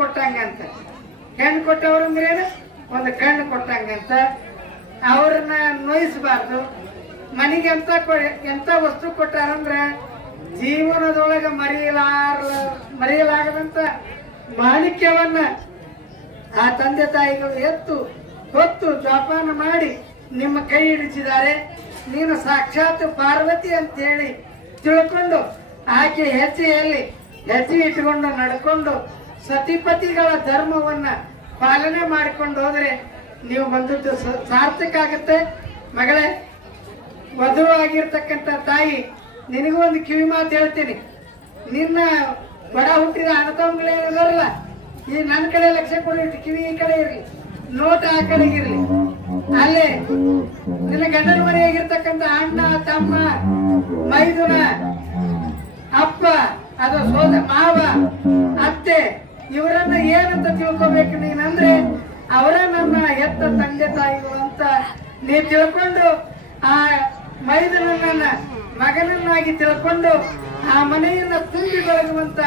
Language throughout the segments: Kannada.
ಕೊಟ್ಟಂಗಂತ. ಹೆಣ್ಣು ಕೊಟ್ಟವ್ರಂದ್ರೇನು? ಒಂದು ಕಣ್ಣು ಕೊಟ್ಟಂಗಂತ. ಅವ್ರನ್ನ ನೋಯಿಸಬಾರ್ದು. ಮನೆಗೆ ಎಂತ ವಸ್ತು ಕೊಟ್ಟಾರಂದ್ರ ಜೀವನದೊಳಗ ಮರೆಯಲಾಗದಂತ ಮಾಣಿಕ್ಯವನ್ನ ಆ ತಂದೆ ತಾಯಿಗಳು ಹೊತ್ತು ಜೋಪಾನ ಮಾಡಿ ನಿಮ್ಮ ಕೈ ಹಿಡಿಸಿದ್ದಾರೆ. ನೀನು ಸಾಕ್ಷಾತ್ ಪಾರ್ವತಿ ಅಂತ ಹೇಳಿ ತಿಳ್ಕೊಂಡು ಆಕೆ ಹೆಜ್ಜೆಯಲ್ಲಿ ಹೆಜ್ಜೆ ಇಟ್ಟುಕೊಂಡು ನಡ್ಕೊಂಡು ಸತಿಪತಿಗಳ ಧರ್ಮವನ್ನ ಪಾಲನೆ ಮಾಡಿಕೊಂಡು ಹೋದ್ರೆ ನೀವು ಬಂದದ್ದು ಸಾರ್ಥಕ ಆಗುತ್ತೆ. ಮಗಳೇ, ವಧು ಆಗಿರ್ತಕ್ಕಂಥ ತಾಯಿ, ನಿನಗೂ ಒಂದು ಕಿವಿ ಮಾತು ಹೇಳ್ತೀನಿ. ನಿನ್ನ ಬಡ ಹುಟ್ಟಿದ ಅಣ್ಣತಮ್ಮಗಳೇನಿದಾರಲ್ಲ, ಈ ನನ್ನ ಕಡೆ ಲಕ್ಷ್ಯ ಕೊಡಿ, ಕಿವಿ ಈ ಕಡೆ ಇರ್ಲಿ, ನೋಟ ಆ ಕಡೆಗೆ ಇರ್ಲಿ. ಅಲ್ಲೇ ನಿನ್ನ ಗಂಡನ ಮನೆಯಾಗಿರ್ತಕ್ಕಂಥ ಅಣ್ಣ, ತಮ್ಮ, ಮೈದುನ, ಅಪ್ಪ, ಅದು ಮಾವ, ಅತ್ತೆ, ಇವರನ್ನ ಏನಂತ ತಿಳ್ಕೊಬೇಕು ನೀನಂದ್ರೆ ಅವರೇ ನನ್ನ ಹೆತ್ತ ತಂದೆ ತಾಯಿಗಳು ಅಂತ ನೀ ತಿಳ್ಕೊಂಡು ಆ ಮೈದುನನ್ನ ಮಗನನ್ನಾಗಿ ತಿಳ್ಕೊಂಡು ಆ ಮನೆಯನ್ನ ತುಂಬಿ ಬೆಳಗುವಂತ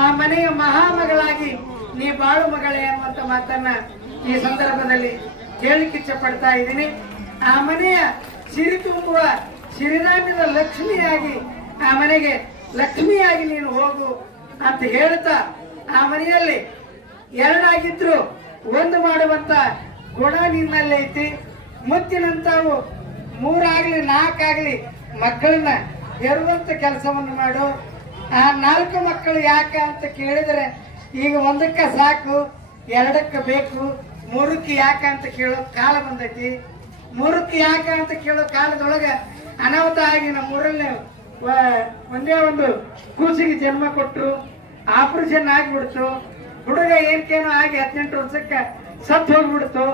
ಆ ಮನೆಯ ಮಹಾಮಗಳಾಗಿ ನೀ ಬಾಳು ಮಗಳೇ ಅನ್ನುವಂತ ಮಾತನ್ನ ಈ ಸಂದರ್ಭದಲ್ಲಿ ಕೇಳಲಿಕ್ಕೆ ಇಚ್ಛೆ ಪಡ್ತಾ ಇದ್ದೀನಿ. ಆ ಮನೆಯ ಸಿರಿ ತುಂಬುವ ಸಿರಿಧಾನ್ಯದ ಲಕ್ಷ್ಮಿಯಾಗಿ ಆ ಮನೆಗೆ ಲಕ್ಷ್ಮಿಯಾಗಿ ನೀನು ಹೋಗು ಅಂತ ಹೇಳ್ತಾ, ಆ ಮನೆಯಲ್ಲಿ ಎರಡಾಗಿದ್ರು ಒಂದು ಮಾಡುವಂತ ಗುಣ ನಿನ್ನಲ್ಲಿ ಐತಿ. ಮುತ್ತಿನಂತಾವು 3 ಆಗ್ಲಿ 4 ಆಗ್ಲಿ ಮಕ್ಕಳನ್ನ ಹೆರುವಂತ ಕೆಲಸವನ್ನು ಮಾಡು. ಆ 4 ಮಕ್ಕಳು ಯಾಕ ಅಂತ ಕೇಳಿದ್ರೆ ಈಗ 1ಕ್ಕೆ ಸಾಕು, 2ಕ್ಕೆ ಬೇಕು, 3ಕ್ಕೆ ಯಾಕ ಅಂತ ಕೇಳೋ ಕಾಲ ಬಂದೈತಿ. 3ಕ್ಕೆ ಯಾಕ ಅಂತ ಕೇಳೋ ಕಾಲದೊಳಗ ಅನಾಹುತ ಆಗಿ ನಮ್ಮ ಊರಲ್ಲೇ ಒಂದೇ ಒಂದು ಕೂಸಿಗೆ ಜನ್ಮ ಕೊಟ್ಟರು, ಆಪರೇಷನ್ ಆಗಿಬಿಡ್ತು. ಹುಡುಗ ಏನ್ಕೇನೋ ಆಗಿ 18 ವರ್ಷಕ್ಕೆ ಸತ್ತು ಹೋಗ್ಬಿಡ್ತು.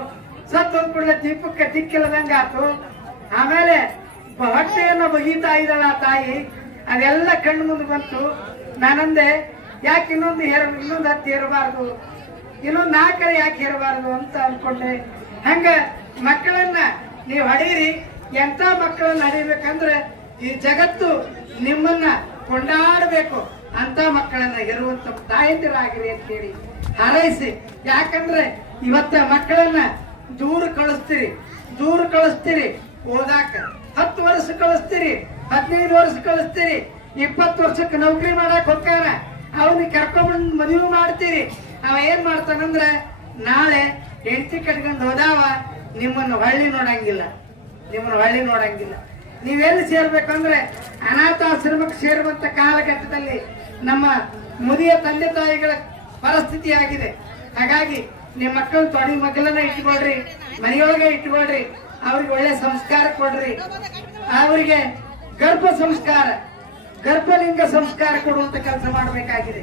ಸತ್ತು ಹೋಗ್ಬಿಡ್ಲೆ ದೀಪಕ್ಕೆ ದಿಕ್ಕಿಲ್ಲದಂಗ ಆತು. ಆಮೇಲೆ ಹೊಟ್ಟೆಯನ್ನು ಬಗೀತಾ ಇದ್ದಾಳ ಆ ತಾಯಿ. ಅದೆಲ್ಲ ಕಣ್ಣು ಮುಂದೆ ಬಂತು. ನಾನಂದೆ, ಯಾಕೆ ಇನ್ನೊಂದು 10 ಹೇರಬಾರ್ದು, ಇನ್ನೊಂದು 4 ಯಾಕೆ ಹೇರಬಾರ್ದು ಅಂತ ಅನ್ಕೊಂಡೆ. ಹಂಗ ಮಕ್ಕಳನ್ನ ನೀವು ಹಡೀರಿ. ಎಂತ ಮಕ್ಕಳನ್ನ ಹಡಿಬೇಕಂದ್ರೆ ಈ ಜಗತ್ತು ನಿಮ್ಮನ್ನ ಕೊಂಡಾಡಬೇಕು ಅಂತ ಮಕ್ಕಳನ್ನ ಇರುವಂತ ತಾಯಂದಿರಾಗಿರಿ ಅಂತ ಹೇಳಿ ಹಾರೈಸಿ. ಯಾಕಂದ್ರೆ ಇವತ್ತ ಮಕ್ಕಳನ್ನ ದೂರ ಕಳಿಸ್ತೀರಿ ಓದಾಕ. 10 ವರ್ಷ ಕಳಿಸ್ತೀರಿ, 15 ವರ್ಷ ಕಳಿಸ್ತೀರಿ, 20 ವರ್ಷಕ್ಕೆ ನೌಕರಿ ಮಾಡಕ್ ಹೋಗ್ತಾನ. ಅವನಿಗೆ ಕರ್ಕೊಂಡ್ಬಂದು ಮದುವೆ ಮಾಡ್ತೀರಿ. ಅವ ಏನ್ ಮಾಡ್ತಾನಂದ್ರ ನಾಳೆ ಹೆಂಡತಿ ಕಟ್ಕೊಂಡು ಹೋದಾವ ನಿಮ್ಮನ್ನು ಹೊಳ್ಳಿ ನೋಡಂಗಿಲ್ಲ. ನೀವೆಲ್ಲಿ ಸೇರ್ಬೇಕಂದ್ರೆ ಅನಾಥಾಶ್ರಮಕ್ಕೆ ಸೇರುವಂತ ಕಾಲಘಟ್ಟದಲ್ಲಿ ನಮ್ಮ ಮುದಿಯ ತಂದೆ ತಾಯಿಗಳ ಪರಿಸ್ಥಿತಿ ಆಗಿದೆ. ಹಾಗಾಗಿ ನಿಮ್ಮ ಮಕ್ಕಳು ತೊಡಿ ಮಗಲನ್ನ ಇಟ್ಕೊಳ್ರಿ, ಮನೆಯೊಳಗೆ ಇಟ್ಕೊಳ್ರಿ. ಅವ್ರಿಗೆ ಒಳ್ಳೆ ಸಂಸ್ಕಾರ ಕೊಡ್ರಿ. ಅವರಿಗೆ ಗರ್ಭಲಿಂಗ ಸಂಸ್ಕಾರ ಕೊಡುವಂತ ಕೆಲಸ ಮಾಡಬೇಕಾಗಿದೆ.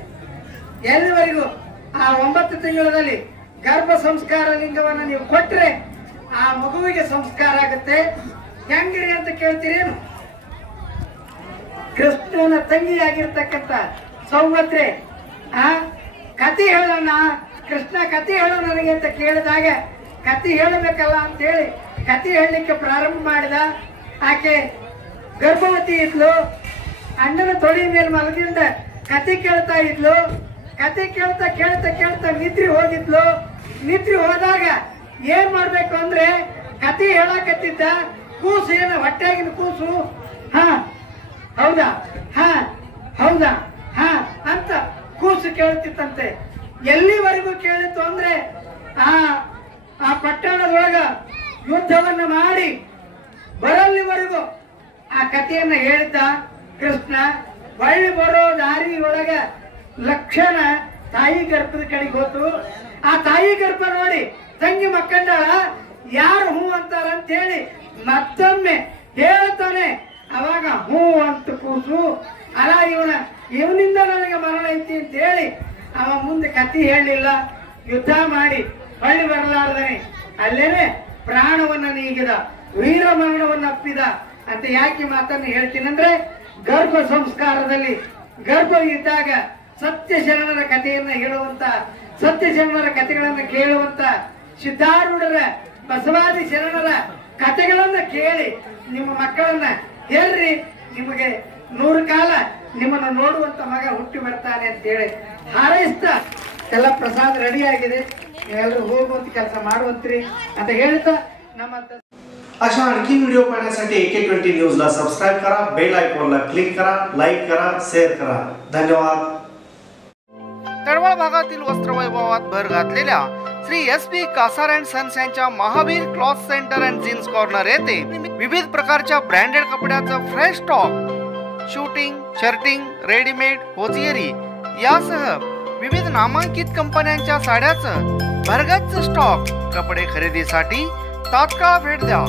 ಎಲ್ಲಿವರೆಗೂ ಆ 9 ತಿಂಗಳಲ್ಲಿ ಗರ್ಭ ಸಂಸ್ಕಾರ ಲಿಂಗವನ್ನ ನೀವು ಕೊಟ್ರೆ ಆ ಮಗುವಿಗೆ ಸಂಸ್ಕಾರ ಆಗುತ್ತೆ. ಹೆಂಗಿರಿ ಅಂತ ಕೇಳ್ತೀರೇನು? ಕೃಷ್ಣನ ತಂಗಿಯಾಗಿರ್ತಕ್ಕಂಥ ಸೌಭದ್ರೆ ಕತೆ ಹೇಳೋಣ, ಕೃಷ್ಣ ಕತೆ ಹೇಳೋ ನನಗೆ ಅಂತ ಕೇಳಿದಾಗ ಕತೆ ಹೇಳಬೇಕಲ್ಲ ಅಂತ ಹೇಳಿ ಕತೆ ಹೇಳಲಿಕ್ಕೆ ಪ್ರಾರಂಭ ಮಾಡಿದ. ಆಕೆ ಗರ್ಭವತಿ ಇದ್ಲು. ಅಣ್ಣನ ತೊಡಿ ಮೇಲೆ ಮಲಗಿಂದ ಕತೆ ಕೇಳ್ತಾ ಇದ್ಲು. ಕತೆ ಕೇಳ್ತಾ ನಿದ್ರಿ ಹೋಗಿದ್ಲು. ನಿದ್ರಿ ಹೋದಾಗ ಏನ್ ಮಾಡ್ಬೇಕು ಅಂದ್ರೆ ಕತೆ ಹೇಳಕತ್ತಿದ್ದ ಕೂಸು, ಏನ ಹೊಟ್ಟೆಗಿನ ಕೂಸು, ಹೌದಾ ಅಂತ ಕೂಸು ಕೇಳ್ತಿತ್ತಂತೆ. ಎಲ್ಲಿವರೆಗೂ ಕೇಳಿತ್ತು ಅಂದ್ರೆ ಆ ಪಟ್ಟಣದೊಳಗ ಯುದ್ಧವನ್ನ ಮಾಡಿ ಬರಲ್ಲಿವರೆಗೂ ಆ ಕಥೆಯನ್ನ ಹೇಳಿದ್ದ ಕೃಷ್ಣ. ಹೊಳ್ಳಿ ಬರೋ ದಾರಿಯೊಳಗ ಲಕ್ಷಣ ತಾಯಿ ಗರ್ಭದ ಕಡೆಗೆ ಹೋತು. ಆ ತಾಯಿ ಗರ್ಭ ನೋಡಿ ತಂಗಿ ಮಕ್ಕಂಡಾಳ, ಯಾರು ಹೂ ಅಂತಾರ ಅಂತ ಹೇಳಿ ಮತ್ತೊಮ್ಮೆ ಹೇಳ್ತಾನೆ. ಅವಾಗ ಹೂ ಅಂತ ಕೂಸು, ಅಲ್ಲ ಇವನಿಂದ ನನಗೆ ಮರಣ ಐತಿ ಅಂತ ಹೇಳಿ ಅವ ಮುಂದೆ ಕತಿ ಹೇಳಲಿಲ್ಲ. ಯುದ್ಧ ಮಾಡಿ ಹೊಳ್ಳಿ ಬರಲಾರ್ದನೆ ಅಲ್ಲೇನೆ ಪ್ರಾಣವನ್ನ ನೀಗಿದ, ವೀರ ಮರಣವನ್ನ ಅಪ್ಪಿದ ಅಂತ ಯಾಕೆ ಮಾತನ್ನು ಹೇಳ್ತೀನಂದ್ರೆ, ಗರ್ಭ ಸಂಸ್ಕಾರದಲ್ಲಿ ಗರ್ಭ ಇದ್ದಾಗ ಸತ್ಯಶರಣರ ಕಥೆಯನ್ನ ಹೇಳುವಂತ, ಸತ್ಯಶರಣರ ಕಥೆಗಳನ್ನ ಕೇಳುವಂತ, ಸಿದ್ಧಾರೂಢರ ಬಸವಾದಿ ಶರಣರ ಕಥೆಗಳನ್ನ ಕೇಳಿ ನಿಮ್ಮ ಮಕ್ಕಳನ್ನ ಹೇಳ್ರಿ. ನಿಮಗೆ 100 ಕಾಲ ನಿಮ್ಮನ್ನು ನೋಡುವಂತ ಮಗ ಹುಟ್ಟಿ ಬರ್ತಾನೆ ಅಂತ ಹೇಳಿ ಹಾರೈಸ್ತಾ ಎಲ್ಲ ಪ್ರಸಾದ ರೆಡಿ ಆಗಿದೆ, ನೀವೆಲ್ಲರೂ ಹೋಗುವಂತ ಕೆಲಸ ಮಾಡುವಂತ್ರಿ ಅಂತ ಹೇಳ್ತಾ ನಮ್ಮ अशा आणखी व्हिडिओ पाहण्यासाठी AK20 न्यूजला सबस्क्राईब करा, बेल आयकॉनला क्लिक करा, लाईक करा, शेअर करा. धन्यवाद. तळवळ भागातील वस्त्रवैभवात भर घातलेल्या Shri SP Kasar and sons यांच्या Mahavir cloth centre and jeans corner येथे विविध प्रकारच्या ब्रँडेड कपड्याचं fresh stock, suiting, shirting, readymade, hosiery यासह विविध नामांकित कंपन्यांच्या साड्याचं भरगच्च स्टॉक. कपडे खरेदीसाठी तात्काळ भेट द्या.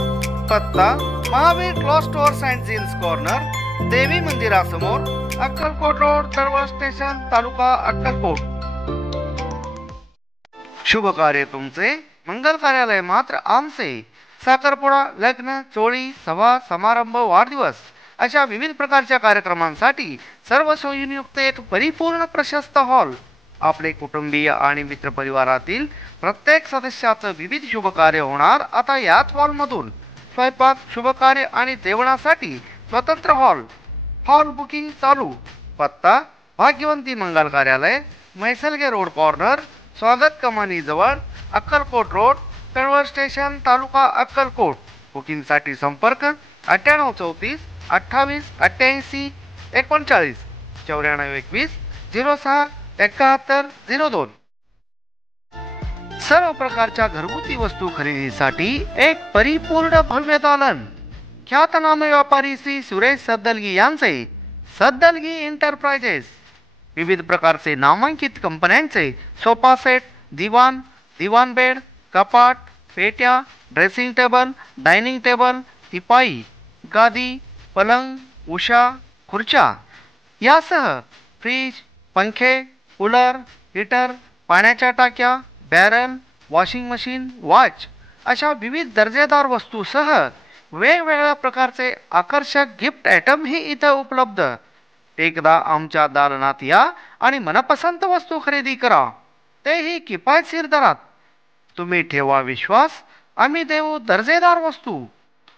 पत्ता Mahavir cloth stores and jeans corner, देवी मंदिरासमोर, अक्कलकोट रोड, तळवळ स्टेशन, तालुका अक्कलकोट. शुभ कार्य तुमचे, मंगल कार्यालय मात्र आमचे. साखरपुडा, लग्न, चोळी, सभा, समारंभ, वाढदिवस अशा विविध प्रकारच्या कार्यक्रमांसाठी सर्व सोयींयुक्त एक परिपूर्ण प्रशस्त हॉल. आपले कुटुंबीय आणि मित्रपरिवारातील प्रत्येक सदस्याचं विविध शुभकार्य होणार आता याच हॉलमधून. स्वयंपाक, शुभकार्य आणि जेवणासाठी स्वतंत्र हॉल. हॉल बुकिंग चालू. पत्ता भाग्यवंती मंगल कार्यालय, म्हैसलगे रोड कॉर्नर, स्वागत कमानी जवळ, अक्कलकोट रोड, तळवळ स्टेशन, तालुका अक्कलकोट. बुकिंगसाठी संपर्क 9834 28 88 39 94 21 06 71 02. सर्व प्रकारच्या घरगुती वस्तू खरेदीसाठी एक परिपूर्ण भव्य दालन. ख्यातनाम व्यापारी श्री सुरेश सद्दलगी यांचे सद्दलगी एंटरप्राइजेस. विविध प्रकारचे नामांकित कंपन्यांचे सोफा सेट, दिवाण, दिवाण बेड, कपाट, पेट्या, ड्रेसिंग टेबल, डायनिंग टेबल, टिपाई, गादी, पलंग, उशा, खुर्च्या यासह फ्रीज, पंखे, कूलर, हीटर, पाण्याच्या टाक्या, बॅरल, वॉशिंग मशीन, वॉच अशा विविध दर्जेदार वस्तूसह वेगवेगळ्या प्रकारचे आकर्षक गिफ्ट आयटमही इथं उपलब्ध. एकदा आमच्या दालनात या आणि मनपसंत वस्तू खरेदी करा, तेही किफायतशीर दरात. तुम्ही ठेवा विश्वास, आम्ही देऊ दर्जेदार वस्तू.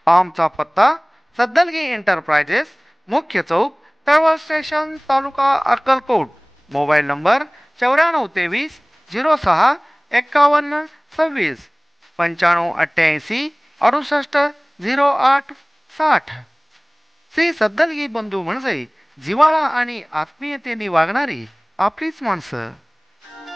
आमचा पत्ता सद्दलगी एंटरप्राइजेस, मुख्य चौक, Talwal station, taluka Akkalkot. Mobile number 9423 06 51 26 95 88 68 08 60. Shri Saddalgi बंधू म्हणजे जिव्हाळा आणि आत्मीयतेने वागणारी आपलीच माणसं.